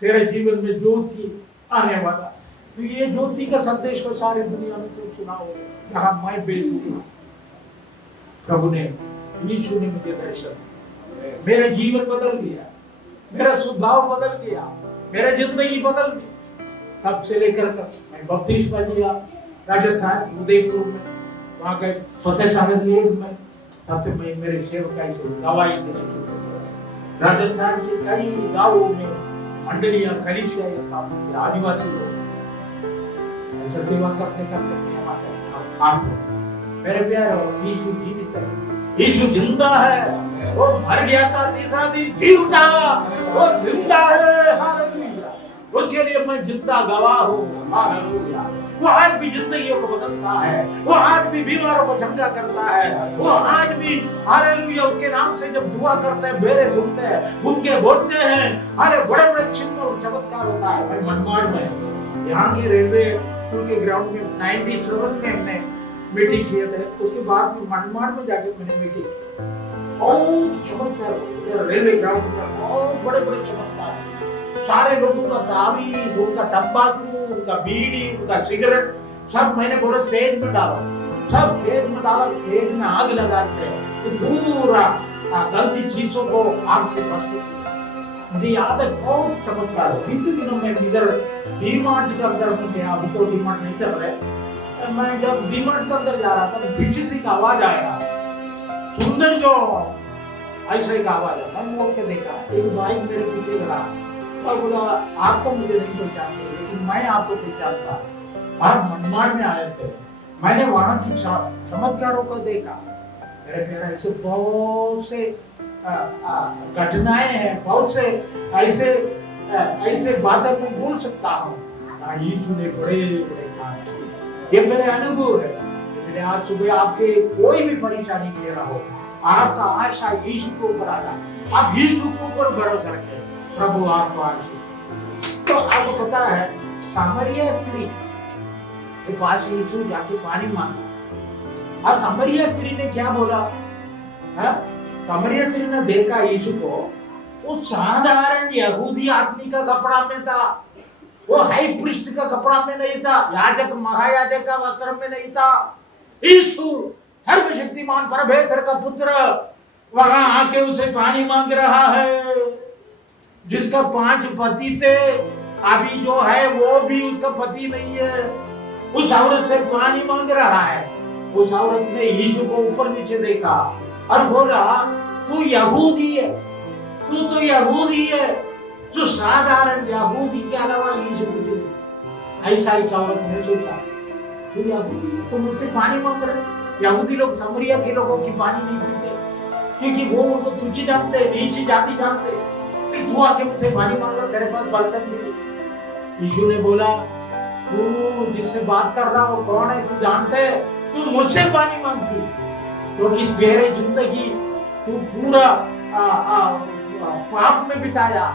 तेरे जीवन में ज्योति आने वाला, तो ये ज्योति का संदेश को सारी दुनिया में तुम सुनाओगे। जहां मैं बेचूंगा, प्रभु ने, यीशु ने मुझे दर्शन, मेरा जीवन बदल गया, मेरा स्वभाव बदल गया, मेरा जिंदगी बदल गई। तब से लेकर मैं बपतिस्मा लिया राजस्थान उदयपुर में, वहां के फतेह सागर में। तब से मैं मेरे सेवकाई से दवाई देना शुरू कर। राजस्थान के कई गांवों में मंडलियां, कलीसिया स्थापित की, आदिवासी लोग ऐसा सेवा करते करते मेरे प्यारे, यीशु जीवित है, यीशु जिंदा है। वो मर गया था, तीसरा दिन जी उठा, वो जिंदा है। हालेलुया। उसके लिए मैं जिंदा गवाह हूँ। हालेलुया। वो आज भी जिंदगियों को बदलता है, वो आज भी बीमारों को चंगा करता है, वो आज भी हालेलुया उसके नाम से जब दुआ करते हैं, बेरे सुनते हैं, उनके बोलते हैं, अरे बड़े बड़े चिन्ह और चमत्कार होता है। मैं मनमाड़ में यहाँ के रेलवे के ग्राउंड में 97 में हमने मीटिंग किए थे, उसके बाद में मनमाड़ में जाके मैंने मीटिंग की। बहुत चमत्कार रेलवे ग्राउंड में, बहुत बड़े बड़े चमत्कार। सारे लोगों का तावीज, उनका तंबाकू, उनका बीड़ी, उनका सिगरेट सब मैंने बोला स्टेज में डालो, सब खेत में डाला, खेत में आग लगाते हैं तो पूरा गंदी चीजों को आग से बचते। मुझे याद है बहुत चमत्कार है। बीते दिनों में इधर डीमार्ट के अंदर में गया, अभी तो डीमार्ट नहीं चल रहे। मैं जब डीमार्ट के अंदर जा रहा था तो पीछे से एक आवाज आया, सुंदर जो ऐसा एक आवाज है। मैं मोड़ के देखा, एक भाई मेरे पीछे खड़ा और बोला आप तो मुझे नहीं पहचानते, लेकिन मैं आपको पहचानता, आप मनमाड़ में आए थे, मैंने वहां की चमत्कारों को देखा। मेरे प्यारे ऐसे बहुत से घटनाएं हैं, बहुत से ऐसे बातें मैं बोल सकता हूँ। यीशु ने बड़े बड़े काम किए, ये मेरे अनुभव है। इसलिए आज सुबह आपके कोई भी परेशानी क्लियर हो, आपका आशा यीशु के ऊपर आ जाए, आप यीशु के ऊपर भरोसा रखें, प्रभु आपको आशीष। तो आपको पता है सामरिया स्त्री के पास यीशु जाके पानी मांगा, और सामरिया स्त्री ने क्या बोला? सामरिया स्त्री ने देखा यीशु को, वो साधारण यहूदी आदमी का कपड़ा में था, वो हाई प्रीस्ट का कपड़ा में नहीं था, याजक महायाजक का वस्त्र में नहीं था। यीशु सर्वशक्तिमान परमेश्वर का पुत्र वहां आके उसे पानी मांग रहा है। जिसका 5 पति थे, अभी जो है वो भी उसका पति नहीं है, उस औरत से पानी मांग रहा है। उस औरत ने यीशु को ऊपर नीचे देखा और बोला तू यहूदी है, तू तो यहूदी है, जो साधारण यहूदी के अलावा यीशु को ऐसा ऐसा औरत ने सोचा, तू यहूदी है तो मुझसे पानी मांग रहे। यहूदी लोग समरिया के लोगों की पानी नहीं पीते, क्योंकि वो उनको तुच्छ जानते, नीची जाति जानते। तू आके मुझसे पानी मांग रहा, तेरे पास बर्तन नहीं। यीशु ने बोला तू जिससे बात कर रहा हो कौन है, तू जानते है, तू मुझसे पानी मांगती, क्योंकि तेरे जिंदगी तू पूरा पाप में बिताया,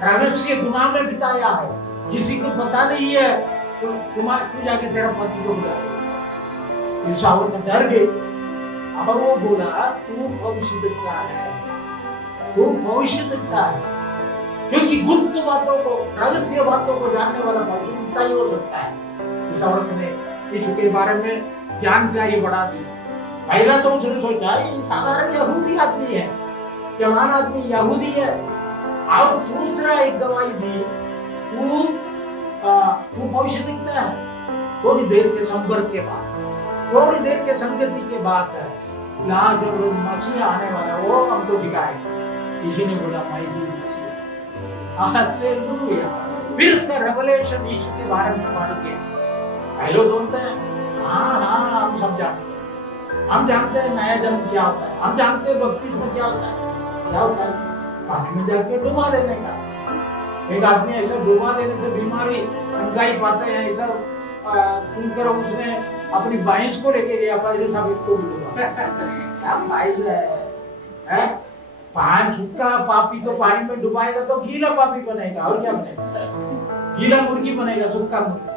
रहस्य गुनाह में बिताया है, किसी को पता नहीं है। तो तू जाके तेरा पति को बुला। इस औरत डर गई और वो बोला तू भविष्य देखता है, तू भविष्य देखता है, क्योंकि गुप्त बातों को, रहस्य बातों को जानने वाला भविष्यवक्ता ही हो सकता है। इस औरत ने यीशु के बारे में जानकारी बढ़ा दी। पहला तो उसने सोचा ये साधारण यहूदी आदमी है, जवान आदमी यहूदी है। और दूसरा एक गवाही दी, तू भविष्य देखता है। थोड़ी देर के संपर्क के बाद, थोड़ी देर के संगति के बाद है ना, जो मसीह आने वाला वो हमको दिखाएगा। किसी ने बोला मैं भी मसीह। हालेलुया। फिर का रेवलेशन यीशु के बारे में पढ़ के पहले बोलते हैं हाँ हम सब जानते हैं, हम जानते हैं नया जन्म क्या होता है, हम जानते हैं बपतिस्मा क्या होता है। क्या होता है? पानी में जाके डुबा देने का। एक आदमी ऐसा डुबा देने से बीमारी गंगाई पाते हैं, ऐसा सुनकर उसने अपनी बाइंस को लेके गया, पादरी साहब इसको भी डुबा। क्या फायदा है? पान सूखा पापी को पानी में डुबाएगा तो गीला पापी बनेगा, और क्या बनेगा? गीला मुर्गी बनेगा, सूखा मुर्गी।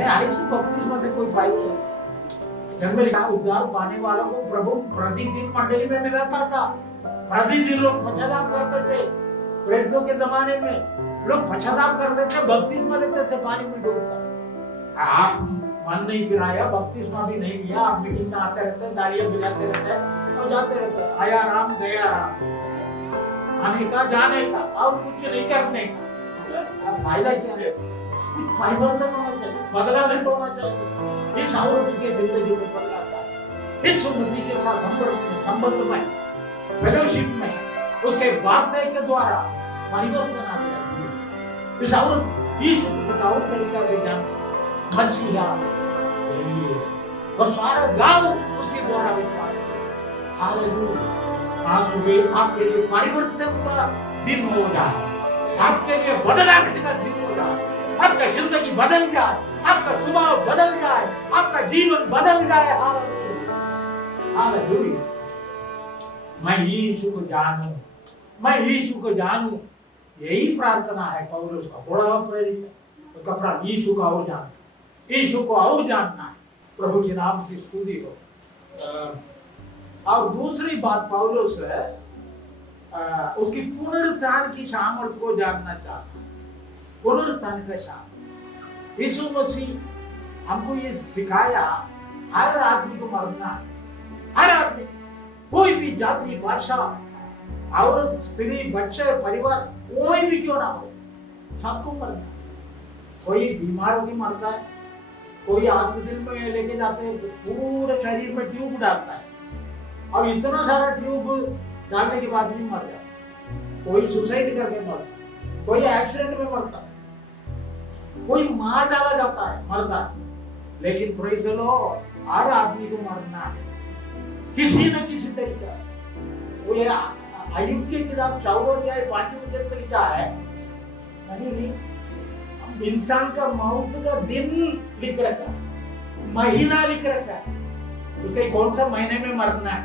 ऐसे बपतिस्मा से कोई फायदा नहीं। जन्म लिखा उद्धार पाने वालों को प्रभु प्रतिदिन मंडली में मिलाता था। प्रतिदिन लोग पश्चाताप करते थे। प्रेरितों के जमाने में लोग पश्चाताप करते थे, बपतिस्मा लेते थे पानी में डूबकर। आप मन नहीं फिराया, बपतिस्मा भी नहीं लिया, आप मीटिंग में आते रहते, दालियां मिलाते रहते और जाते रहते। आया राम गया राम, आने का जाने का और कुछ नहीं करने का। अब फायदा क्या है? कुछ परिवर्तन होना चाहिए, बदलाव होना चाहिए। इस औरत के जिंदगी में बदलाव था। इस मसीह के साथ संबंध में, फेलोशिप में, उसके वार्ता के द्वारा परिवर्तन आ गया। इस औरत यीशु को बताओ तरीका से जान मसीहा और सारा गांव उसके द्वारा विश्वास किया। हालेलुया। आज सुबह आपके लिए परिवर्तन का दिन हो जाए, आपके लिए बदलाव का दिन हो जाए, आपका जिंदगी बदल जाए, आपका स्वभाव बदल जाए, आपका जीवन बदल जाए। हालेलुया। मैं यीशु को जानूं, मैं यीशु को जानूं, यही प्रार्थना है पौलुस का। बड़ा प्रेरित है तो कपड़ा यीशु का और जानना, यीशु को और जानना है। प्रभु के नाम की स्तुति हो। और दूसरी बात पौलुस है उसकी पुनरुत्थान की सामर्थ्य को जानना चाहता है। पुनरुत्थान का सामर्थ्य, यीशु मसीह हमको ये सिखाया हर आदमी को मरना है, हर आदमी, कोई भी जाति, भाषा, औरत, स्त्री, बच्चे, परिवार, कोई भी क्यों ना हो, सबको मरना है। कोई बीमार होकर मरता है, कोई हॉस्पिटल में लेके जाते हैं, पूरे शरीर में ट्यूब डालता है, और इतना सारा ट्यूब डालने के बाद भी मर जाता। कोई सुसाइड करके मरता, कोई एक्सीडेंट में मरता, कोई मार डाला जाता है, मरता है। लेकिन प्रेज़ द लॉर्ड, हर आदमी को मरना है किसी न किसी तरीका। वो ये अय्यूब की किताब 14 अध्याय 5वें वचन में लिखा है, इंसान का मौत का दिन लिख रखा, महीना लिख रखा है, उसके कौन सा महीने में मरना है,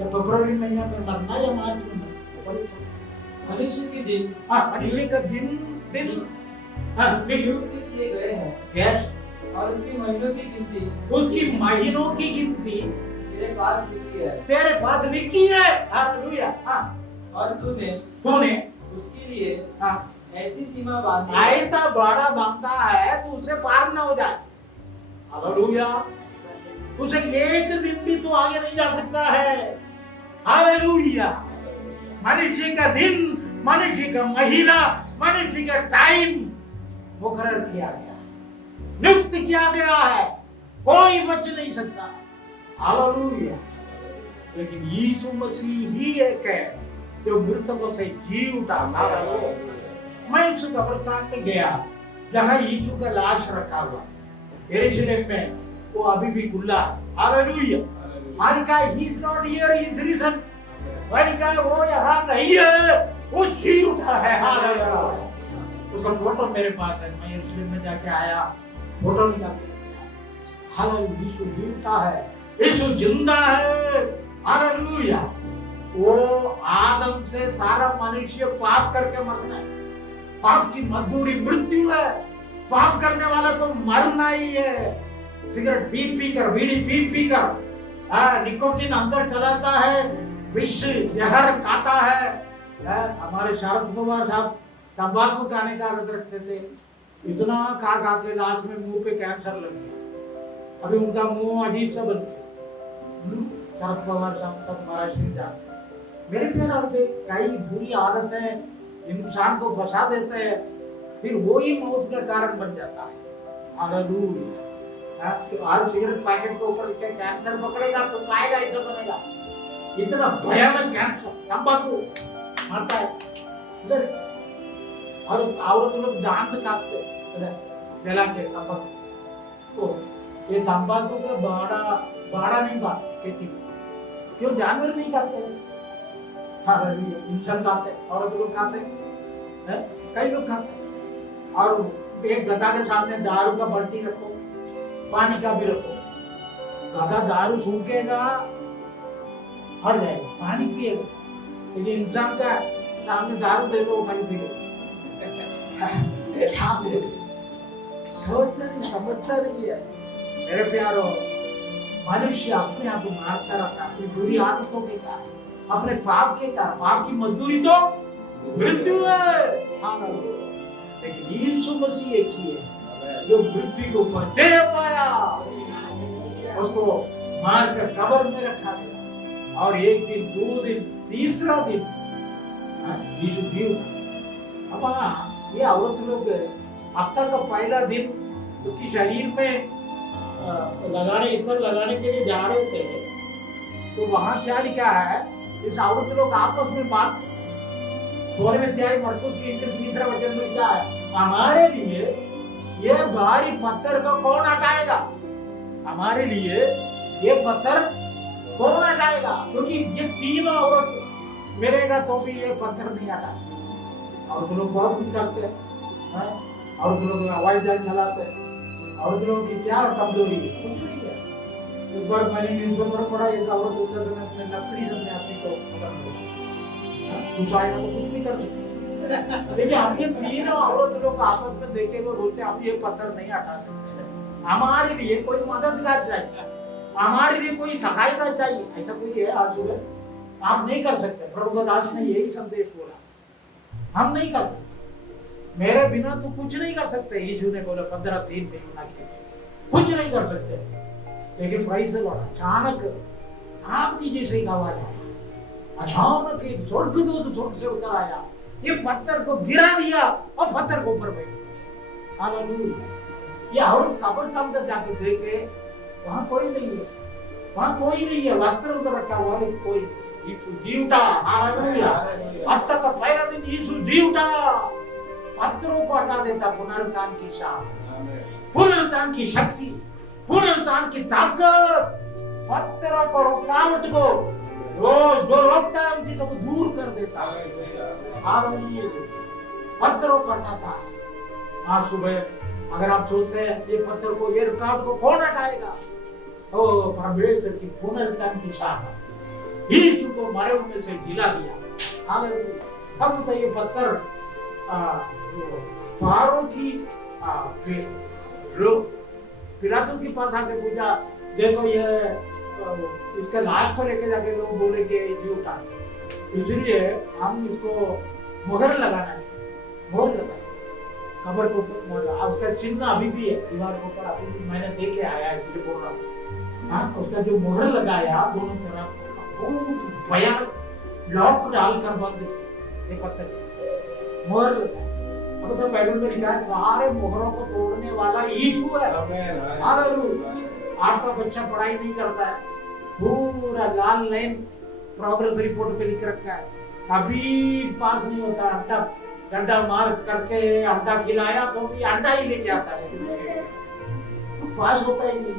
या फरवरी महीने में मरना या मार्च में मरना। मनुष्य के दिन, मनुष्य का दिन नियुक्त किए गए हैं, यस, और उसकी महीनों की गिनती, उसकी महीनों की गिनती तेरे पास लिखी है, तेरे पास लिखी है। हालेलुया। और तूने उसके लिए ऐसी सीमा बांधी, ऐसा बड़ा बांधा है तो उसे पार न हो जाए। हालेलुया। उसे एक दिन भी तो आगे नहीं जा सकता है। हालेलुया। मनुष्य का दिन, मनुष्य का महीना, मनुष्य का टाइम मुकर्रर किया गया, नियुक्त किया गया है, कोई बच नहीं सकता। हालेलुया। लेकिन यीशु मसीह ही एक है जो मृतकों से जी उठा। हालेलुया। मैं उस कब्रिस्तान में गया जहां यीशु का लाश रखा हुआ, यरूशलेम में, वो अभी भी खुला है। हालेलुया। मैंने कहा he is not here, he is risen। मैंने कहा वो यहाँ नहीं है, वो जी उठा है। हालेलुया। उसका फोटो मेरे पास है, मैं यरूशलेम में जाके आया, फोटो निकाल के। हालेलुया। यीशु जी उठा है, यीशु जिंदा है। हालेलुया। वो आदम से सारा मनुष्य पाप करके मरता है, पाप की मजदूरी मृत्यु है, पाप करने वाला को मरना ही है। सिगरेट पी कर, बीड़ी पी कर, निकोटीन अंदर चलाता है, विष जहर खाता है। हमारे शरद पवार साहब तंबाकू खाने का आदत रखते थे, इतना खा के लास्ट में मुंह पे कैंसर लग गया। अभी उनका मुंह अजीब सा बन गया। शरद पवार साहब तक महाराष्ट्र जाते। मेरे ख्याल से कई बुरी आदतें इंसान को फंसा देते हैं, फिर वो ही मौत का कारण बन जाता है। हालेलुया। हर सिगरेट पैकेट के ऊपर इसका कैंसर पकड़ेगा तो खाएगा, ऐसा बनेगा। इतना भयानक कैंसर तंबाकू मारता है इधर। और औरत लोग दांत काटते जला के तंबाकू। तो ये तंबाकू का बाड़ा नहीं बात खेती में, क्यों जानवर नहीं खाते? हालेलुया। इंसान खाते, औरत लोग खाते हैं, कई लोग खाते हैं। और एक गधा के सामने दारू का बाल्टी रखो, पानी का भी रखो, गधा दारू सूखेगा, हट जाएगा, पानी पिएगा। लेकिन इंसान का सामने दारू दे दो, पानी पिएगा। समझता नहीं है मेरे प्यारो। मनुष्य अपने आप को मारता रहता है अपनी बुरी आदतों के कारण, अपने पाप के कारण। पाप की मजदूरी तो मृत्यु है। लेकिन यीशु मसीह एक ही है जो मृत्यु को ऊपर जय पाया, उसको मार कर कब्र में रखा गया, और एक दिन, 2 दिन, तीसरा दिन यीशु जी उठा। अब ये औरत लोग हफ्ता का पहला दिन उसकी शरीर में इत्र लगाने के लिए जा रहे थे, तो वहां क्या लिखा है, इस औरत लोग आपस में बात, 16वें अध्याय मरकुस की इंजील 3 वचन में लिखा है, हमारे लिए ये भारी पत्थर को कौन हटाएगा? हमारे लिए ये पत्थर कौन हटाएगा? क्योंकि ये तीनों औरत मिलेगा तो भी ये पत्थर नहीं हटा। और लोग बहुत कुछ करते हैं, और लोग हवाई जहाज चलाते हैं, और लोगों की क्या कमजोरी है? कुछ नहीं है। एक बार मैंने न्यूज़पेपर पढ़ा, एक औरत होता है अपने लकड़ी से अपने को कुछ आएगा तो कुछ नहीं कर सकते। देखिए हम ये तीनों औरत लोग आपस में देखे हुए बोलते हैं हम ये पत्थर नहीं हटा सकते, हमारे लिए कोई मददगार चाहिए, हमारे लिए कोई सहायता चाहिए। ऐसा कोई है आज सुबह? आप नहीं कर सकते। प्रभु का दास ने यही संदेश बोला, हम नहीं कर सकते, मेरे बिना तो कुछ नहीं कर सकते। यीशु ने बोला 15:3 में कुछ नहीं कर सकते। लेकिन प्राइस द लॉर्ड, अचानक आंधी जैसे एक आवाज आया, अचानक एक स्वर्गदूत स्वर्ग से उतर आया, ये पत्थर को गिरा दिया और पत्थर को ऊपर बैठ गया। हालेलुया। ये औरत कब्र के अंदर जाके देखे, वहां कोई नहीं है, वहां कोई नहीं है, वस्त्र उधर रखा हुआ है, कोई यीशु जी उठा। हालेलुया। हफ्ता का पहला दिन यीशु जी उठा, पत्थरों को हटा देता। पुनरुत्थान की शान, पुनरुत्थान की शक्ति, पुनरुत्थान की ताकत, पत्थरों को, रुकावट को, जो रोकता है उन चीजों को दूर कर देता है। हालेलुया। पत्थरों को हटाता है। आज सुबह अगर आप सोचते हैं ये पत्थर को, ये रुकावट को कौन हटाएगा, ओ परमेश्वर की पुनरुत्थान की शान, यीशु को मरे हुए में से जिला दिया। हालेलुया। अब तो ये पत्थर पारों की लोग पिलातुस के पास आके पूछा, देखो ये इसका लाश पर लेके जाके लोग बोले कि ये उठा, इसलिए हम इसको मोहर लगाना है। मोहर लगाए कब्र को ऊपर, उसका चिन्ह अभी भी है दीवार के ऊपर, अभी भी मैंने देखे आया, इसलिए बोल रहा हूँ। हाँ, उसका जो मोहर लगाया दोनों तरफ, बहुत भयानक लॉक डालकर बंद किया, एक पत्थर मोहर लगाया। अब सब बाइबल में लिखा है सारे मोहरों को तोड़ने वाला यीशु है। हालेलुया। आपका बच्चा पढ़ाई नहीं करता है, पूरा लाल लाइन प्रोग्रेस रिपोर्ट पे लिख रखा है, कभी पास नहीं होता, अड्डा डंडा मार करके अंडा खिलाया तो भी अंडा ही लेके आता है, पास होता ही नहीं।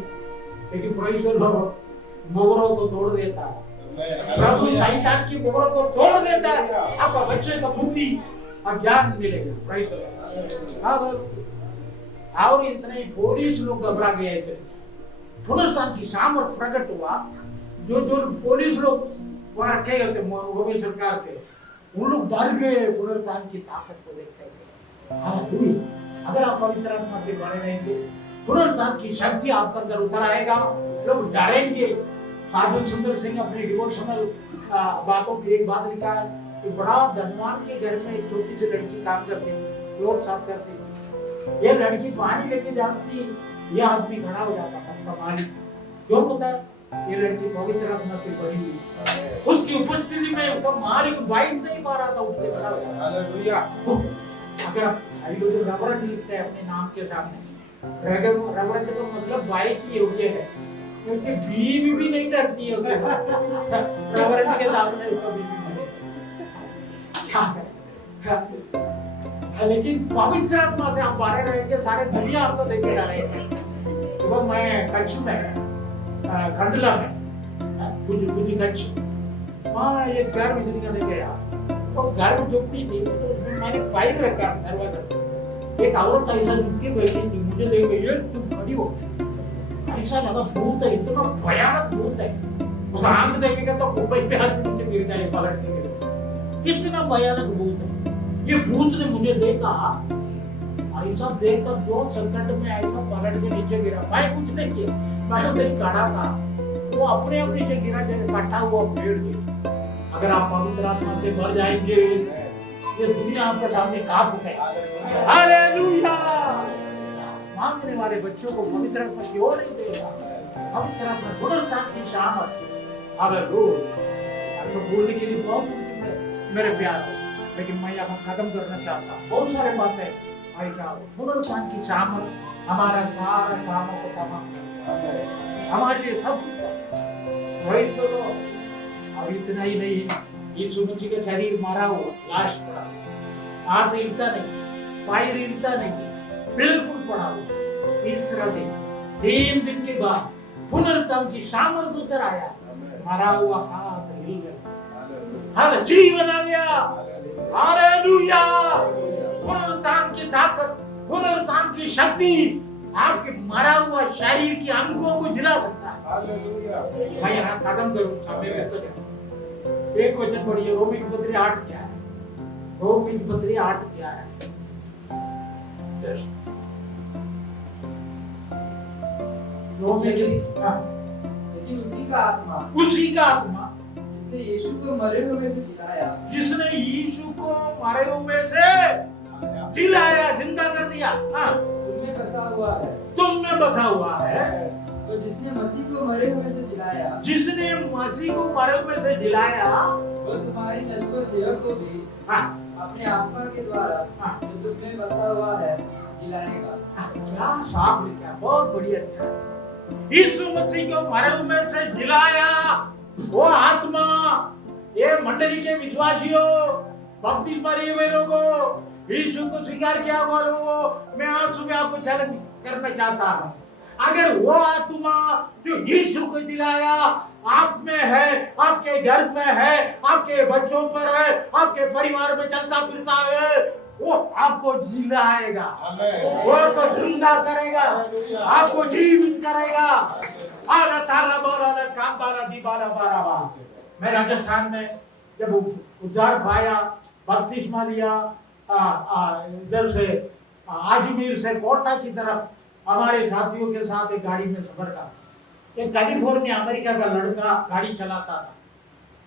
लेकिन प्रेज़ द लॉर्ड मोहरों को तोड़ देता है, प्रभु शैतान की मोहरों को तोड़ देता है, आपका बच्चे का बुद्धि और ज्ञान मिलेगा। Praise the Lord. और इतने पुलिस लोग घबरा गए थे, पुनरुत्थान की सामर्थ प्रकट हुआ। जो पुलिस लोग वहां रखे होते रोमी सरकार के, उन लोग डर गए पुनरुत्थान की ताकत को देखकर। हालेलुया। अगर आप पवित्र आत्मा से बने रहेंगे, पुनरुत्थान की शक्ति आपके अंदर उतर आएगा, लोग डरेंगे। साधु सुंदर सिंह अपने डिवोशनल बातों की एक बात लिखा है कि बड़ा धनवान के घर में एक छोटी सी लड़की काम करती थी, फ्लोर साफ करती थी। ये लड़की पानी लेके जाती, यह आदमी खड़ा हो जाता था, उसका मालिक। क्यों पता है? ये लड़की पवित्र आत्मा से भरी हुई, उसकी उपस्थिति में उसका मालिक बैठ नहीं पा रहा था, उठ के खड़ा हो जाता। हालेलुया। अगर रेवरेंड लिखते हैं अपने नाम के सामने, रेवरेंड का मतलब भाई की योग्य है, क्योंकि बीवी भी नहीं डरती है उसके बाद रेवरेंड के सामने, उसका बीवी नहीं। लेकिन पवित्र आत्मा से आप बाहर रहेंगे, सारे दुनिया आपको देखे जा रहे हैं। तो मैं कच्छ में, खंडला में, कुछ कच्छ, वहाँ एक घर में जिंदगी करने गया, और घर में झोपड़ी थी, तो उसमें मैंने पैर रखा दरवाजा। एक औरत ऐसा झुक के बैठी थी, मुझे देख के ये तुम खड़ी हो, ऐसा लगा भूत है, इतना भयानक भूत है। उस आंख देखेगा तो ऊपर पे हाथ नीचे गिर जाए, पलटने के, इतना भयानक भूत है। ये भूत ने मुझे देखा, ऐसा देखकर 2 सेकंड में ऐसा पलट के नीचे गिरा। मैं कुछ नहीं किया, मैं उधर ही खड़ा था, वो अपने आप नीचे गिरा जैसे कटा हुआ पेड़ गिरा। अगर आप पवित्र आत्मा से भर जाएंगे, ये दुनिया आपके सामने कांप उठेगी। हालेलुया। मांगने वाले बच्चों को पवित्र आत्मा की ओर नहीं देगा, पवित्र आत्मा पुनरुत्थान की सामर्थ। हालेलुया। आपको बोलने के लिए बहुत कुछ है मेरे प्यार, लेकिन मैं यहाँ खत्म करना चाहता हूँ। बहुत सारे बातें पुनरुत्थान की सामर्थ हमारा सारा कामों को तमाम करता है, हमारे लिए सब कुछ। अब इतना ही नहीं, यीशु मसीह का शरीर मारा हुआ, लाश पड़ा, हाथ हिलता नहीं, पैर हिलता नहीं, बिल्कुल पड़ा हुआ। तीसरा दिन, 3 दिन के बाद पुनरुत्थान की सामर्थ उतर आया, मरा हुआ हाथ हिल गया, हर जीवन आ गया। हालेलुया। पुनरुत्थान की ताकत, पुनरुत्थान की शक्ति आपके मरा हुआ शरीर के अंगों को जिला सकता है। हालेलुया। मैं यहाँ खत्म करूँ, समय में तो एक वचन पढ़िए, रोमी की पत्री 8:11, रोमी की पत्री 8:11। रोमी की, यदि उसी का आत्मा जिसने यीशु को मरे हुए से जिलाया, जिसने यीशु को मरे हुए से जिलाया, जिंदा कर दिया, तुम में बसा हुआ है, तो जिसने मसीह को मरे हुए से जिलाया, जिसने मसीह को मरे हुए से जिलाया, वो तुम्हारी नश्वर देह को भी हाँ, अपने आत्मा के द्वारा हाँ। जो तुम में बसा हुआ है जिलाएगा। क्या साफ लिखा, बहुत बढ़िया लिखा है। यीशु मसीह को मरे हुए से जिलाया, वो आत्मा, ये मंडली के विश्वासियों, बपतिस्मा लिए हुए लोगों, यीशु को स्वीकार किया हुआ लोगों, मैं आज सुबह आपको चैलेंज करना चाहता हूँ। अगर वो आत्मा जो यीशु को दिलाया आप में है, आपके घर में है, आपके बच्चों पर है, आपके परिवार में चलता फिरता है, वो आपको जिलाएगा, वो आपको जिंदा करेगा, आपको जीवित करेगा। आला ताला बाला काम बाला दी बाला बारा। मैं राजस्थान में जब उद्धार पाया, बपतिस्मा लिया, इधर से अजमेर से कोटा की तरफ हमारे साथियों के साथ एक गाड़ी में सफर का, एक कैलिफोर्निया अमेरिका का लड़का गाड़ी चलाता था।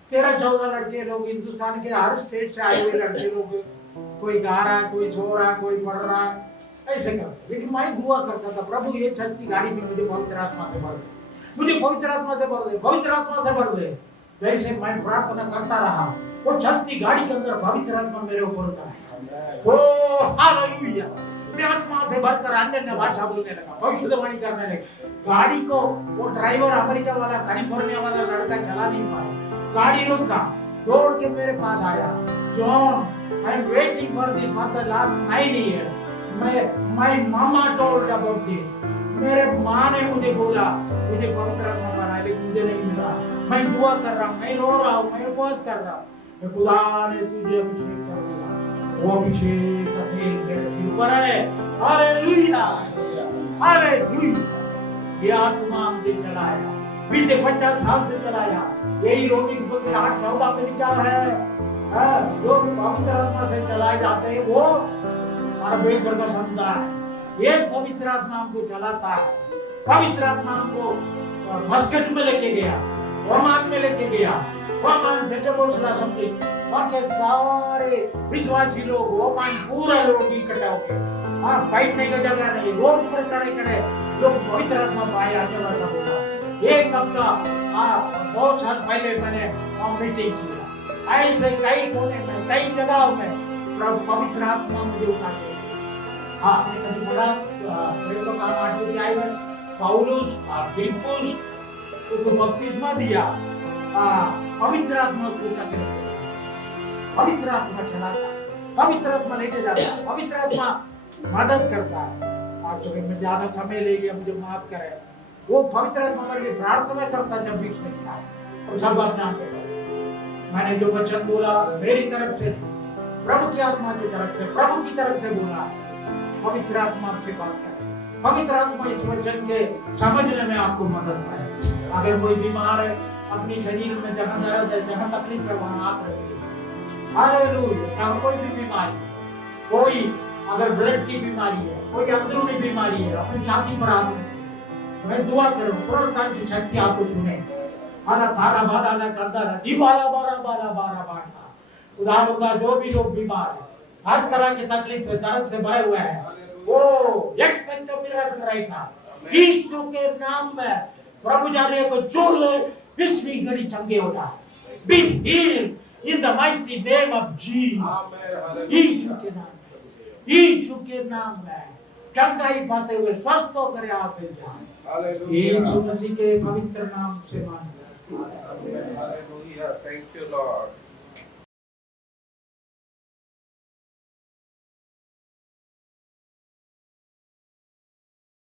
13-14 लड़के लोग, हिंदुस्तान के हर स्टेट से आए हुए लड़के लोग, कोई गा रहा है, कोई सो रहा है, कोई पढ़ रहा है, ऐसे करते। लेकिन मैं दुआ करता था, प्रभु ये चलती गाड़ी में मुझे पवित्र आत्मा से भर दे, मुझे पवित्र आत्मा से भर दे, पवित्र आत्मा से भर दे। जैसे मैं प्रार्थना करता रहा, वो चलती गाड़ी के अंदर पवित्र आत्मा मेरे ऊपर उतर। ओ हालेलुया! मैं आत्मा से भरकर अन्य भाषा बोलने लगा, भविष्यवाणी करने लगा। गाड़ी को वो ड्राइवर अमेरिका वाला, कैलिफोर्निया वाला लड़का चला नहीं पाया, गाड़ी रुका, दौड़ के मेरे पास आया। John, I am waiting for this for the last 9 years। My mama told about this. मेरे माँ ने मुझे बोला मुझे पवित्र आत्मा बना, लेकिन मुझे नहीं मिला। मैं दुआ कर रहा हूँ, मैं रो रहा हूँ, मैं उपवास कर रहा हूँ। खुदा ने तुझे अभिषेक कर दिया, वो अभिषेक का तेल मेरे सिर पर है। Hallelujah, hallelujah. ये आत्मा मुझे चलाया, बीते 50 साल से चलाया। यही रोमी की पत्री 8:14 में लिखा है, जो पवित्र आत्मा से चलाए जाते हैं वो परमेश्वर का संतान है। ये पवित्र आत्मा हमको चलाता है। पवित्र आत्मा हमको मस्कट में लेके गया, ओमान में लेके गया, ओमान पेंटेकोस्टल असेंबली, वहाँ के सारे विश्वासी लोग, ओमान पूरा लोग इकट्ठा हो गए। हाँ, बैठने की जगह नहीं, रोड पर खड़े लोग पवित्र आत्मा पाए आने वाला होगा। एक हफ्ता बहुत साल पहले मैंने मीटिंग किया, ऐसे कई कोने में, कई जगहों में पवित्र आत्मा मुझे उठा के आपने कभी पढ़ा प्रेरितों का 8 अध्याय में पौलुस फिलिप्पुस को बपतिस्मा दिया, पवित्र आत्मा को उठा के लेके गया। पवित्र आत्मा चलाता, पवित्र आत्मा लेके जाता, पवित्र आत्मा मदद करता है। आज सुबह में ज्यादा समय ले लिया, मुझे माफ करें। वो पवित्र आत्मा मेरे लिए प्रार्थना करता जब भी उसने कहा, और सब अपने आप पे मैंने जो वचन बोला मेरी तरफ से, प्रभु की आत्मा की तरफ से, प्रभु की तरफ से बोला। पवित्र आत्मा से बात करें, पवित्र आत्मा इस वचन के समझने में आपको मदद करे। अगर कोई बीमार है, अपनी शरीर में जहाँ दर्द है, जहाँ तकलीफ है, वहाँ हाथ रखिए। हालेलुया। कोई भी बीमारी, कोई अगर ब्लड की बीमारी है, कोई अंदरूनी बीमारी है, अपनी छाती पर हाथ रखिए। मैं दुआ करूं, पुरस्कार की शक्ति आपको चुने। आला थारा बाला करता रही, बाला बारा बाला बारा बाटा। उदाहरण का जो भी लोग बीमार है, हर तरह की तकलीफ से, दर्द से भरे हुए हैं, वो expect a miracle right now. यीशु के नाम में प्रभु जाने को छोड़ ले, इसी घड़ी चंगे हो जाए। Be healed in the mighty name of Jesus. यीशु के नाम में, यीशु के नाम में चंगाई पाते हुए स्वस्थ होकर आप जाएं। यीशु मसीह के पवित्र नाम से मांगते हैं। Hallelujah. Thank you, Lord.